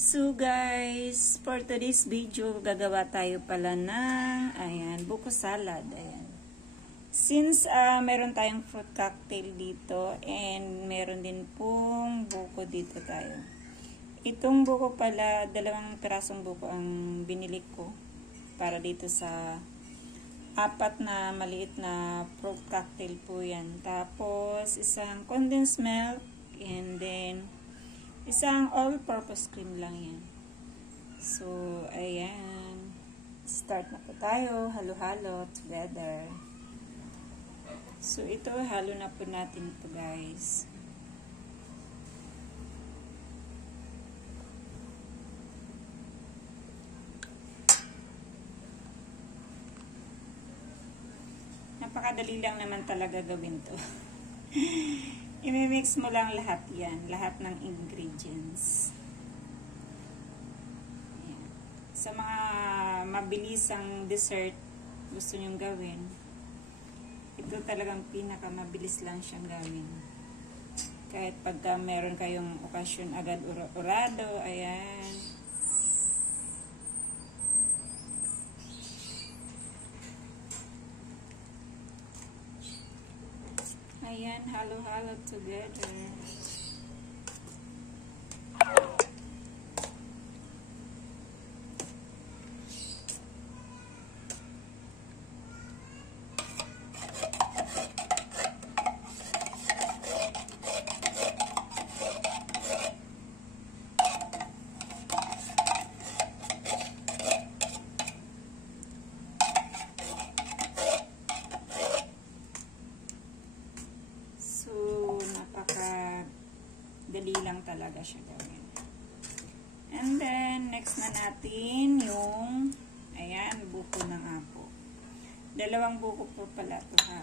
So guys, for today's video, gagawa tayo pala ng, ayan, buko salad. Ayan. Since meron tayong fruit cocktail dito and meron din pong buko dito tayo. Itong buko pala, 2 pirasong buko ang binili ko para dito sa 4 na maliit na fruit cocktail po yan. Tapos, isang condensed milk and then isang all-purpose cream lang yan. So, ayan. Start na po tayo. Halo-halo together. So, ito, halo na po natin ito, guys. Napakadali lang naman talaga gawin to. I-mix mo lang lahat yan. Lahat ng ingredients. Ayan. Sa mga mabilisang dessert gusto nyong gawin, ito talagang pinakamabilis lang siyang gawin. Kahit pagka meron kayong okasyon agad urado, ayan. Ayan, halo-halo together. Dali lang talaga siya gawin. And then, next na natin yung, ayan, buko ng apo. 2 buko po pala ito, ha.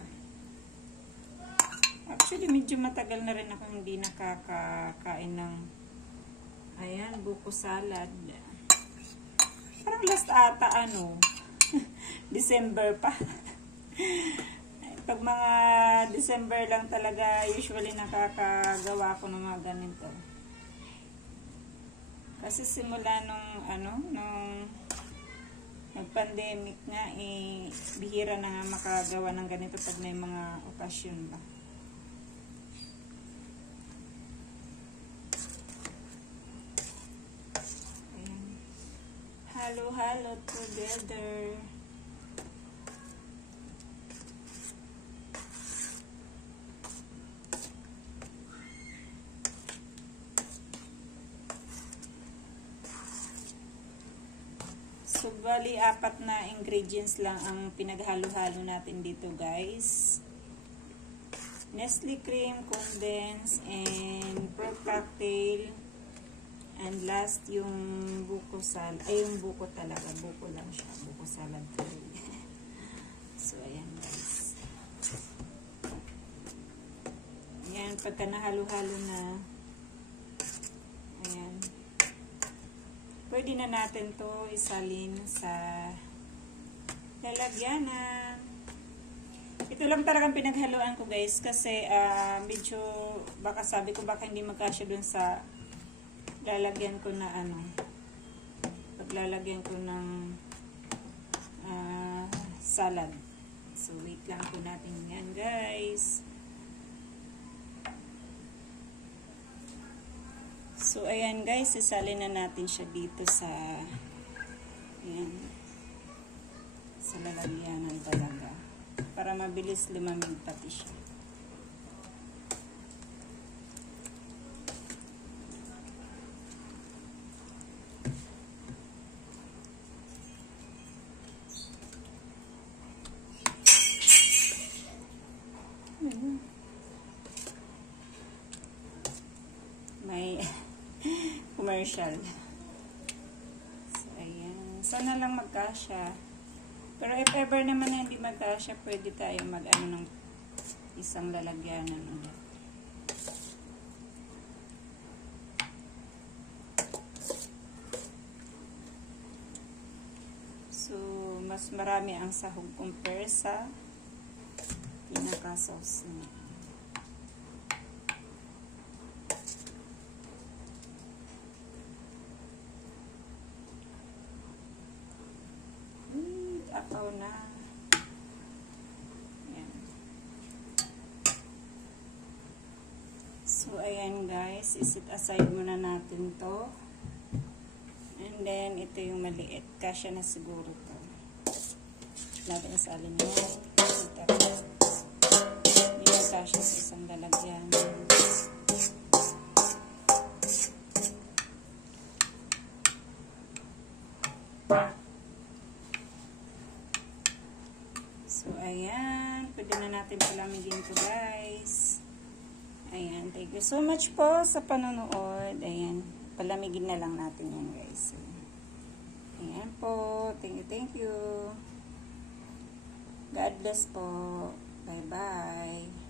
Actually, medyo matagal na rin ako hindi nakakakain ng, ayan, buko salad. Parang last ata, December pa. Pag mga December lang talaga, usually nakakagawa ko ng mga ganito. Kasi simula nung nag-pandemic nga, bihira na nga makagawa ng ganito pag may mga okasyon ba. Ayan. Halo-halo together. So, bali, 4 na ingredients lang ang pinaghalo-halo natin dito, guys. Nestle cream, condensed, and fruit cocktail. And last, yung buko salad. Ay, yung buko talaga. Buko lang siya. Buko salad talaga. So, ayan, guys. Ayan, pagka nahalo-halo na, ayan. Pwede na natin to isalin sa lalagyanan. Ito lang talagang pinaghaluan ko, guys, kasi medyo baka sabi ko baka hindi magkasya dun sa lalagyan ko na paglalagyan ko ng salad. So wait lang po natin yan, guys. So, ayan, guys, isalin na natin siya dito sa, ayan, sa lalagyanan talaga. Para mabilis lumamig pati siya. May commercial. So, ayan. Sana lang magkasya. Pero if ever naman na hindi magkasya, pwede tayo ng isang lalagyanan ulit. So, mas marami ang sahog compare sa pinaka-sauce niya. sapaw na. Ayan. So, ayan guys. Isit aside muna natin to. And then, ito yung maliit. Kasya na siguro to. Natin isalin yun. Hindi na kasya sa isang lalagyan. So, ayan. Pwede na natin palamigin to guys. Ayan. Thank you so much po sa panonood. Ayan. Palamigin na lang natin yan guys. Ayan po. Thank you, thank you. God bless po. Bye-bye.